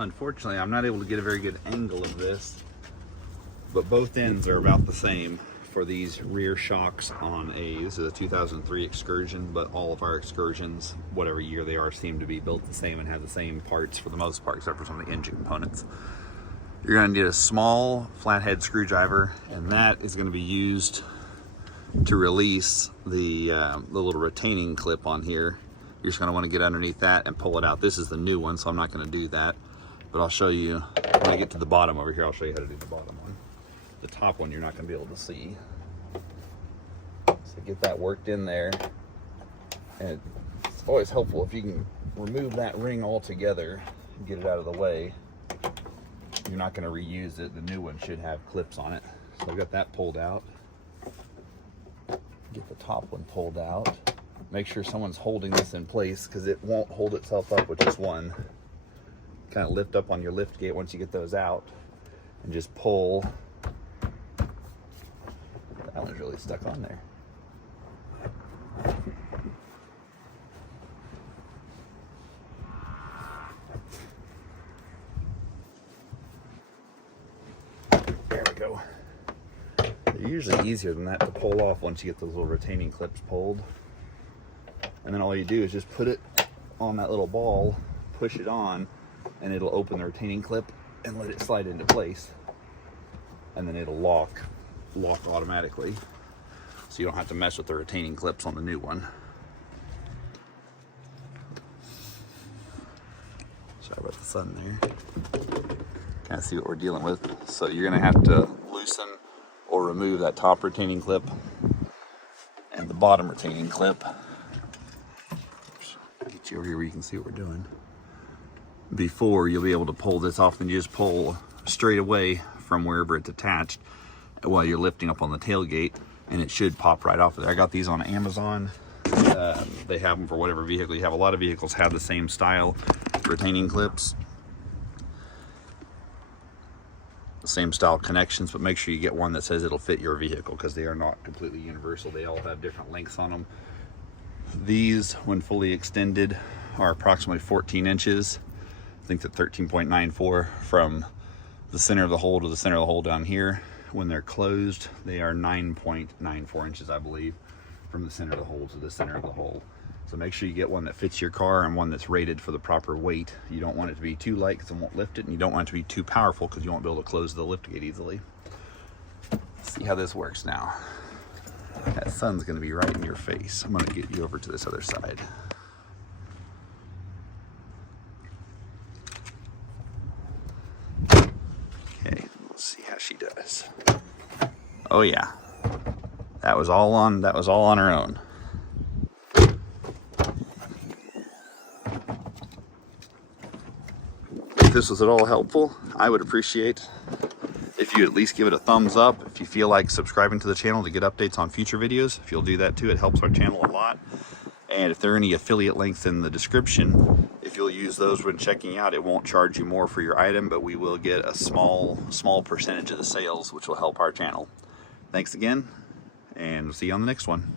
Unfortunately, I'm not able to get a very good angle of this, but both ends are about the same for these rear shocks on this is a 2003 Excursion, but all of our Excursions, whatever year they are, seem to be built the same and have the same parts for the most part, except for some of the engine components. You're going to need a small flathead screwdriver, and that is going to be used to release the little retaining clip on here. You're just going to want to get underneath that and pull it out. This is the new one, so I'm not going to do that, but I'll show you when I get to the bottom over here. I'll show you how to do the bottom one. The top one you're not going to be able to see. So get that worked in there, and it's always helpful if you can remove that ring altogether and get it out of the way. You're not going to reuse it. The new one should have clips on it. So I've got that pulled out. Get the top one pulled out. Make sure someone's holding this in place because it won't hold itself up with just one. Kind of lift up on your lift gate once you get those out and just pull. That one's really stuck on there. There we go. They're usually easier than that to pull off once you get those little retaining clips pulled. And then all you do is just put it on that little ball, push it on, and it'll open the retaining clip and let it slide into place. And then it'll lock automatically. So you don't have to mess with the retaining clips on the new one. Sorry about the sun there. Kind of see what we're dealing with. So you're gonna have to loosen or remove that top retaining clip and the bottom retaining clip. Get you over here where you can see what we're doing. Before you'll be able to pull this off, and you just pull straight away from wherever it's attached while you're lifting up on the tailgate, and it should pop right off of there. I got these on Amazon. They have them for whatever vehicle you have. A lot of vehicles have the same style retaining clips, the same style connections, but make sure you get one that says it'll fit your vehicle because they are not completely universal. They all have different lengths on them. These, when fully extended, are approximately 14 inches. I think that 13.94 from the center of the hole to the center of the hole down here. When they're closed, they are 9.94 inches, I believe, from the center of the hole to the center of the hole. So make sure you get one that fits your car and one that's rated for the proper weight. You don't want it to be too light because it won't lift it, and you don't want it to be too powerful because you won't be able to close the lift gate easily. Let's see how this works now. That sun's going to be right in your face. I'm going to get you over to this other side. Okay, let's see how she does. Oh yeah, that was all on her own. If this was at all helpful, I would appreciate if you at least give it a thumbs up. If you feel like subscribing to the channel to get updates on future videos, if you'll do that too, it helps our channel a lot. And if there are any affiliate links in the description, if you'll use those when checking out, it won't charge you more for your item, but we will get a small percentage of the sales, which will help our channel. Thanks again, and we'll see you on the next one.